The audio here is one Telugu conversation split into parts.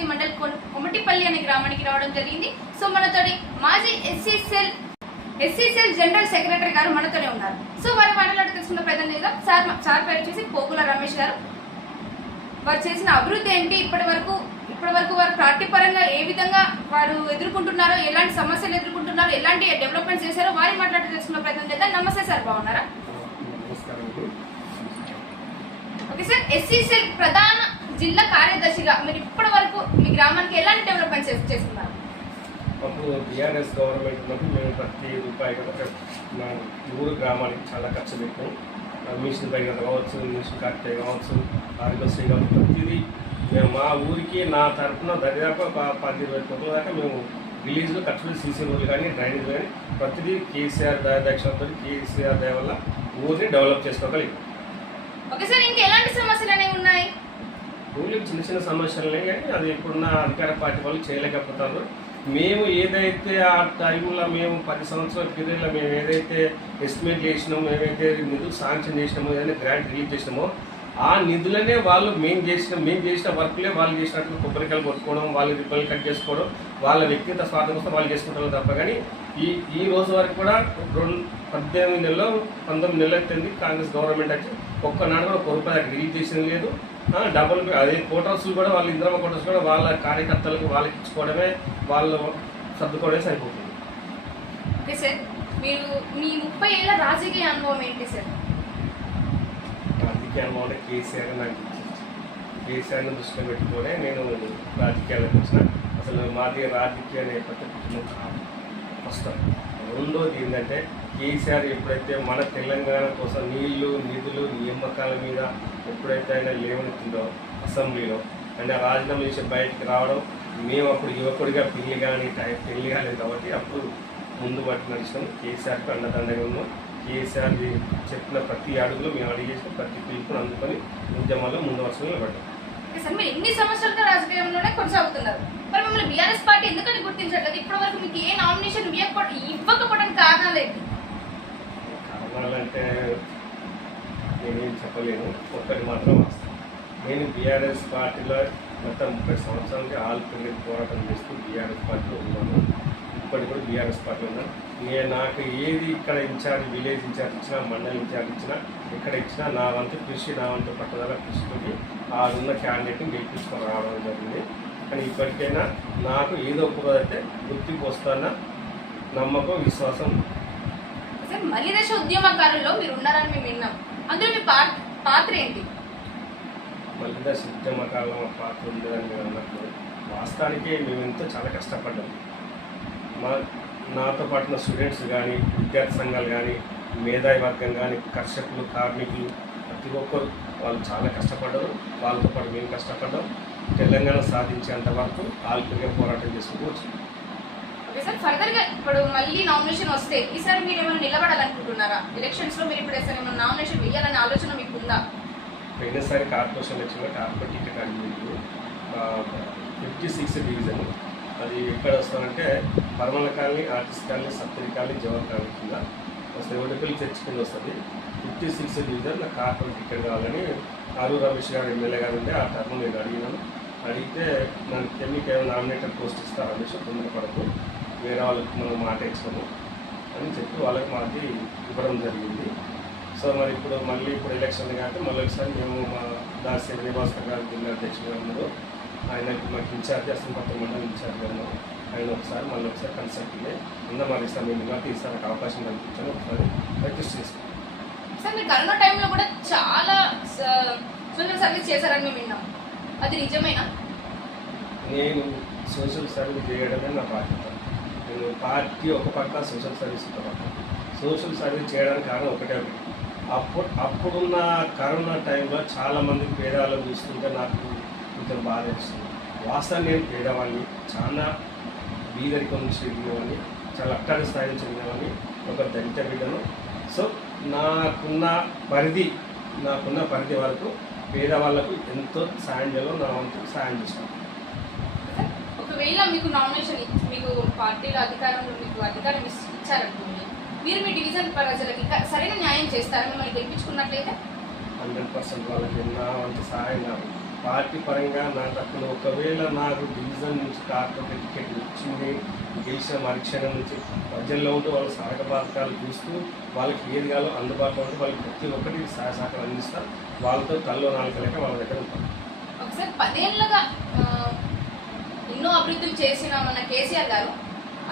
వనపర్తి మండల్ కొమటిపల్లి అనే గ్రామానికి రావడం జరిగింది. సో మనతోటి మాజీ ఎస్సీ సెల్ జనరల్ సెక్రటరీ గారు మనతోనే ఉన్నారు. సో వారి మాటలు తెలుసుకున్న ప్రయత్నం చేద్దాం. సార్ పేరు వచ్చేసి పోగుల రమేష్ గారు. వారు చేసిన అభివృద్ధి ఏంటి, ఇప్పటి వరకు వారు పార్టీ పరంగా ఏ విధంగా వారు ఎదుర్కొంటున్నారో, ఎలాంటి సమస్యలు ఎదుర్కొంటున్నారో, ఎలాంటి డెవలప్మెంట్స్ చేశారో వారి మాట్లాడి తెలుసుకున్న ప్రయత్నం చేద్దాం. నమస్తే సార్, బాగున్నారా? ఓకే సార్, ఎస్సీ సెల్ ప్రధాన జిల్లా కార్యదర్శిగా మీరు ఇప్పటి వరకు మీ గ్రామానికి ఎలాంటి డెవలప్మెంట్స్ చేస్తున్నారు? అప్పుడు టీఆర్ఎస్ గవర్నమెంట్ ఉన్నప్పుడు మేము ప్రతి రూపాయి కూడా మా ఊరు గ్రామానికి చాలా ఖర్చు పెట్టాం. మిషన్ బయట కావచ్చు, మిషన్ కట్టే కావచ్చు, ఆరోగ్యశ్రీ కావచ్చు, ప్రతిదీ మేము మా ఊరికి నా తరఫున దరిదాపు ఒక 10-20 కోట్ల దాకా మేము విలేజ్లో ఖర్చు పెట్టి సీసీ రోడ్లు కానీ డ్రైనేజ్ కానీ ప్రతిదీ కేసీఆర్ దయదక్షతో కేసీఆర్ దయ వల్ల ఊరిని డెవలప్ చేసుకోగలిగాం. ఓకే సార్, ఇంకా ఎలాంటి సమస్యలు అనేవి ఉన్నాయి? ఊళ్ళో చిన్న చిన్న సమస్యలనే కానీ అది ఇప్పుడున్న అధికార పార్టీ వాళ్ళు చేయలేకపోతారు. మేము ఏదైతే ఆ టైంలో మేము 10 సంవత్సరాల పీరియడ్లో మేము ఏదైతే ఎస్టిమేట్ చేసినామో, మేమైతే నిధులు శాంక్షన్ చేసినామో, ఏదైనా గ్రాంట్ రిలీజ్ చేసినామో ఆ నిధులనే వాళ్ళు మేము చేసిన వర్క్లే వాళ్ళు చేసినట్టు కొబ్బరికాయలు కొట్టుకోవడం, వాళ్ళు రిబ్బన్లు కట్ చేసుకోవడం, వాళ్ళ వ్యక్తిగత స్వార్థం కోసం వాళ్ళు చేసుకుంటారు తప్ప కానీ ఈ రోజు వరకు కూడా 19 నెలలు అవుతుంది కాంగ్రెస్ గవర్నమెంట్ వచ్చి ఒక్కనాడు కూడా ₹1 రూపాయి రిలీజ్ చేసింది లేదు. డబుల్ అదే కోటర్స్లు కూడా వాళ్ళ ఇంద్రమ్మ కోటర్స్ కూడా వాళ్ళ కార్యకర్తలకు వాళ్ళకి ఇచ్చుకోవడమే, వాళ్ళు సర్దుకోవడమే సరిపోతుంది. ఓకే సార్, మీరు మీ 30 ఏళ్ల రాజకీయ అనుభవం ఏంటి సార్? రాజకీయ అనుభవం అంటే కేసీఆర్ నాకు కేసీఆర్ని దృష్టిలో పెట్టుకునే నేను రాజకీయాలకు వచ్చిన. అసలు మాది రాజకీయ నేపథ్యం ఫస్ట్. రెండోది ఏంటంటే కేసీఆర్ ఎప్పుడైతే మన తెలంగాణ కోసం నీళ్లు, నిధులు, నియామకాల మీద ఎప్పుడైతే ఆయన లేవనెత్తిందో అసెంబ్లీలో, అంటే రాజీనామా చేసి బయటకు రావడం, మేము అప్పుడు యువకుడిగా పెళ్లి కాలేదు కాబట్టి అప్పుడు ముందు పట్టి నడిచినాం. కేసీఆర్కి అండదండగా ఉన్నాం. కేసీఆర్ చెప్పిన ప్రతి అడుగులో మేము అడిగేసిన ప్రతి పిలుపును అందుకొని ఉద్యమాల్లో ముందు వరుసలో పడ్డాం. సార్, మీరు ఎన్ని సంవత్సరాలుగా రాజకీయంలోనే కొనసాగుతున్నారు, మరి మిమ్మల్ని బీఆర్ఎస్ పార్టీ ఎందుకని గుర్తించట్లేదు? ఇప్పటి వరకు మీకు ఏ నామినేషన్ ఇవ్వకపోవడానికి కారణాలు ఏంటి? కారణాలంటే నేనేం చెప్పలేను. ఒక్కటి మాత్రం వస్తాను, నేను బీఆర్ఎస్ పార్టీలో మొత్తం 30 సంవత్సరాలకి ఆల్ క్రికెట్ పోరాటం చేస్తూ బీఆర్ఎస్ పార్టీలో ఉన్నాను. ఇప్పటికి కూడా బీఆర్ఎస్ పార్టీలో ఉన్నాను. నాకు ఏది ఇక్కడ ఇన్ఛార్జ్, విలేజ్ ఇన్ఛార్జ్ ఇచ్చినా, మండలి ఇన్ఛార్జ్ ఇచ్చినా, ఎక్కడ ఇచ్చినా నా వంతు కృషి, నా వంతు పట్టుదల కృషితోటి ఆ ఉన్న క్యాండిడేట్ని గెలిపించుకొని రావడం జరిగింది. కానీ ఇప్పటికైనా నాకు ఏదో ఒకరోజైతే గుర్తింపు వస్తాన నమ్మకం, విశ్వాసం. సార్, మళ్ళీ దశ ఉద్యమకారుల్లో మీరు ఉన్నారని మేము విన్నాం, అందులో మీ పాత్ర ఏంటి? మళ్ళీ దశ ఉద్యమకారుల పాత్ర ఉండేదని మేము అన్నప్పుడు వాస్తవానికి మేము ఎంతో చాలా కష్టపడ్డాం. నాతో పాటున్న స్టూడెంట్స్ కానీ, విద్యార్థి సంఘాలు కానీ, మేధావి వర్గం కానీ, కర్షకులు, కార్మికులు, ప్రతి ఒక్కరు వాళ్ళు చాలా కష్టపడ్డారు. వాళ్ళతో పాటు మేము కష్టపడ్డాం. తెలంగాణ సాధించేంత వరకు ఆల్పీగా పోరాటం చేసుకోవచ్చు. ఓకే సార్, ఫర్దర్గా ఇప్పుడు మళ్ళీ నామినేషన్ వస్తే ఈసారి మీరు ఏమైనా నిలబడాలనుకుంటున్నారా? ఎలక్షన్స్లో మీరు ఇప్పుడు ఏమైనా నామినేషన్ వేయాలనే ఆలోచన మీకు ఉందా? పోయినసారి కార్పొరేషన్ ఎలక్షన్లో కార్పొరేట్ టికెట్ అడిగింది 56 డివిజన్. అది ఎక్కడ వస్తుందంటే పరమల colony, artist colony, సప్తరి colony, Jawahar colony కింద వస్తుంది. ఒడిపల్లి చర్చ్ కింద వస్తుంది. 56 డివిజన్ నాకు కార్పొరేట్ టికెట్ కావాలని ఆరూరు రమేష్ గారు ఎమ్మెల్యే గారు ఉంటే ఆ టర్మ్ నేను అడిగినాను. అడిగితే నాకు మీకు ఏమైనా నామినేటర్ పోస్ట్ ఇస్తారు రమేష్, తొందరపడకు, వేరే వాళ్ళకి మనం మాట ఇచ్చాము అని చెప్పి వాళ్ళకి మాది ఇవ్వడం జరిగింది. సో మరి ఇప్పుడు ఎలక్షన్ కాబట్టి మళ్ళీ ఒకసారి మేము మా దాసి శ్రీనివాసరావు గారు జిల్లా అధ్యక్షులుగా ఉన్నారు. ఆయనకి మాకు ఇన్ఛార్జ్ చేస్తాం, కొత్త మండలి ఇన్ఛార్జ్గా ఉన్నారు. ఆయన మళ్ళీ ఒకసారి కన్సల్ట్ అన్న మరి సార్ మేము ఇలాంటి ఈసారి అవకాశం కల్పించాను, ఒకసారి రిక్వెస్ట్ చేసుకుంటాం. సార్, మీరు కరోనా టైంలో కూడా చాలా సోషల్ సర్వీస్ చేశారని మేము విన్నాం, అది నిజమేనా? నేను సోషల్ సర్వీస్ చేయడమే నా బాధ్యత. నేను పార్టీ ఒక పక్క, సోషల్ సర్వీస్ ఒక పక్క. సోషల్ సర్వీస్ చేయడానికి కారణం ఒకటే. అప్పుడున్న కరోనా టైంలో చాలామంది పేదవాళ్ళని చూస్తుంటే నాకు కొంచెం బాధ వేస్తుంది. వాస్తవం నేను పేదవాడిని, చాలా బీదరికం నుంచి చెందినవాడిని, చాలా అట్టడి స్థాయి నుంచి చెందినవాడిని, ఒక దళిత బిడ్డను. సో నాకున్న పరిధి వరకు పేదవాళ్లకు ఎంతో సాయం చేయాలో నా వంతు సాయం చేస్తాను. ఒకవేళ మీకు నామినేషన్ మీకు పార్టీలో అధికారంలో మీకు అధికారం ఇచ్చారనుకోండి, మీరు మీ డివిజన్ ప్రజలకి సరైన న్యాయం చేస్తారని మిమ్మల్ని గెలిపించుకున్నట్లయితే? 100% వాళ్ళకి నా వంతు సహాయం పార్టీ పరంగా నా తక్కువ ఒకవేళ నాకు డివిజన్ నుంచి కార్పొరేట్ టికెట్ వచ్చింది గెలిచిన మరుక్షణం నుంచి ప్రజల్లో ఉంటూ వాళ్ళు సహాయక పథకాలు చూస్తూ వాళ్ళకి ఏది కావాలో అందుబాటులో ఉంటే వాళ్ళకి ప్రతి ఒక్కటి సహాయ సహకారం అందిస్తారు. వాళ్ళతో కళ్ళు నాలుగు లేక వాళ్ళ దగ్గర ఉంటారు. ఒకసారి 10 ఏళ్ళుగా ఎన్నో అభివృద్ధులు చేసిన మన కేసీఆర్ గారు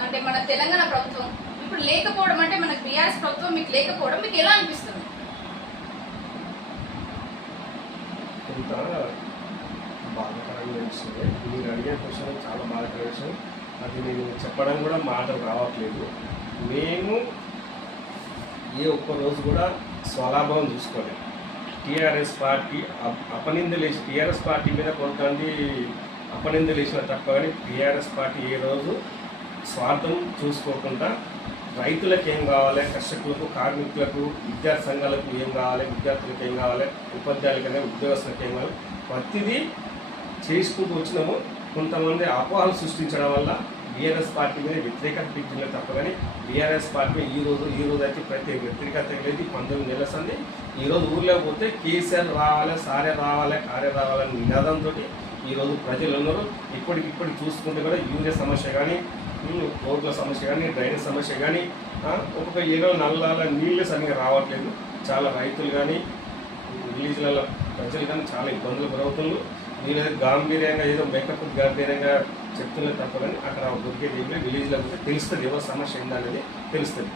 అంటే మన తెలంగాణ ప్రభుత్వం ఇప్పుడు లేకపోవడం అంటే మన బీఆర్ఎస్ ప్రభుత్వం మీకు లేకపోవడం మీకు ఎలా అనిపిస్తుంది? కొంత బాధాకరమైన విషయమే. మీరు అడిగే క్వశ్చన్ చాలా బాధాకరమైన విషయం. అది నేను చెప్పడం కూడా మాటలు రావట్లేదు. మేము ఏ ఒక్క రోజు కూడా స్వలాభం చూసుకోలేదు. టీఆర్ఎస్ పార్టీ అపనిందలేసి టీఆర్ఎస్ పార్టీ మీద కొంతమంది అపనిందలేసిన తప్ప కానీ టీఆర్ఎస్ పార్టీ ఏ రోజు స్వార్థం చూసుకోకుండా రైతులకు ఏం కావాలి, కర్షకులకు, కార్మికులకు, విద్యార్థి సంఘాలకు ఏం కావాలి, విద్యార్థులకు ఏం కావాలి, ఉపాధ్యాయులకైనా ఉద్యోగస్తులకు ఏం కావాలి, ప్రతిదీ చేసుకుంటూ వచ్చినాము. కొంతమంది అపోహలు సృష్టించడం వల్ల బీఆర్ఎస్ పార్టీ మీద వ్యతిరేకత పెంచిందే తప్ప కానీ బీఆర్ఎస్ పార్టీ ఈ రోజు అయితే ప్రతి వ్యతిరేకత లేదు. 19 నెలల సంది ఈరోజు ఊర్లో పోతే కేసీఆర్ రావాలి, సారే రావాలి, కార్య రావాలని నినాదంతో ఈరోజు ప్రజలు ఉన్నారు. ఇప్పటికిప్పటికి చూసుకుంటే కూడా యూరియా సమస్య కానీ, రోడ్ల సమస్య కానీ, డ్రైనేజ్ సమస్య కానీ, ఒక్కొక్క ఏదో నల్లాల నీళ్ళు సరిగ్గా రావట్లేదు. చాలా రైతులు కానీ విలేజ్లలో ప్రజలు కానీ చాలా ఇబ్బందులు గురవుతున్నారు. మీరు గాంభీర్యంగా ఏదో మేకప్ గాంభీర్యంగా చెప్తున్నారు తప్ప కానీ అక్కడ దొరికేది ఏమి విలేజ్లో పోతే తెలుస్తుంది ఎవరి సమస్య ఏందనేది తెలుస్తుంది.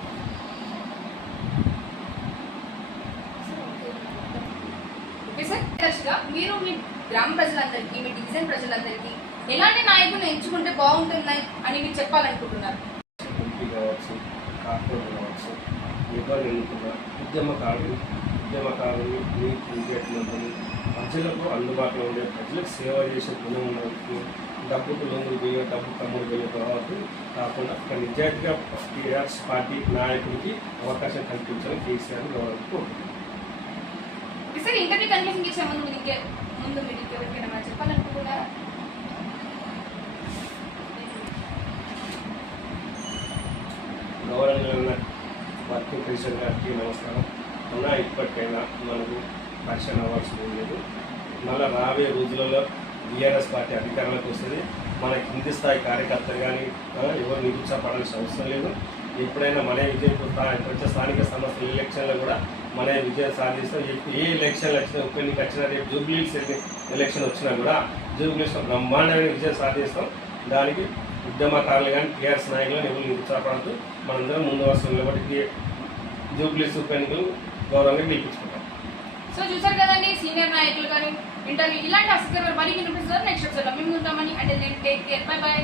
మీరు మీ గ్రామ ప్రజలందరికీ, మీ డివిజన్ ప్రజలందరికీ ఎలాంటి నాయకులను ఎంచుకుంటే బాగుంటుంది అని మీరు చెప్పాలనుకుంటున్నారు? ఎంపీ కావచ్చు, కార్పొరేటర్ కావచ్చు, ఎవరు ఎన్నుకున్నా ఉద్యమకారుని నీతి ప్రజలకు అందుబాటులో ఉండే, ప్రజలకు సేవ చేసే గుణం ఉన్నందుకు డబ్బుకు లొంగులు పోయే, డబ్బు కమ్ముడు పోయే కాబట్టి కాకుండా ఒక నిజాయితీగా టీఆర్ఎస్ పార్టీ నాయకుడికి అవకాశం కల్పించాలని కేసీఆర్ గవర్నమెంట్ కోరుకుంటున్నారు. సార్ ఇంటర్వ్యూ కన్క్లూజన్ చేసే ముందు మీరు ఇంకెవరికైనా చెప్పాలనుకుంటున్నారా? గౌరవనీయులైన వర్కింగ్ ప్రెసిడెంట్ గారికి నమస్కారం. ఇప్పటికైనా మనకు పరిశ్రమ అవ్వాల్సింది లేదు. మళ్ళీ రాబోయే రోజులలో బీఆర్ఎస్ పార్టీ అధికారంలోకి వస్తుంది. మన కింది స్థాయి కార్యకర్తలు కానీ ఎవరు నిరుత్సాహపడాల్సిన అవసరం లేదు. ఎప్పుడైనా మన విజయం వచ్చే స్థానిక సంస్థల ఎలక్షన్లో కూడా మన విజయం సాధిస్తాం. ఏ ఎలక్షన్లు వచ్చినా, ఉప ఎన్నిక వచ్చినా, రేపు జూబ్లీస్ ఎలక్షన్ వచ్చినా కూడా జూబ్లీస్లో బ్రహ్మాండమైన విజయం సాధిస్తాం. దానికి ఉద్యమకారులు కానీ టీఆర్ఎస్ నాయకులు ఎవరు నిరుత్సాహపడుతూ మనందరం ముందు వస్తుంది కాబట్టి జూబ్లీస్ ఉప ఎన్నికలు గౌరవంగా గెలిపించుకుంటాం. సో చూసారు కదండి, సీనియర్ నాయకులు కానీ ఇంటర్వ్యూ ఇలాంటి ఆసక్తికరమైన మరిన్ని నెక్స్ట్ ఎపిసోడ్లో మేము ఉంటామని. అంటే టేక్ కేర్, బై బై.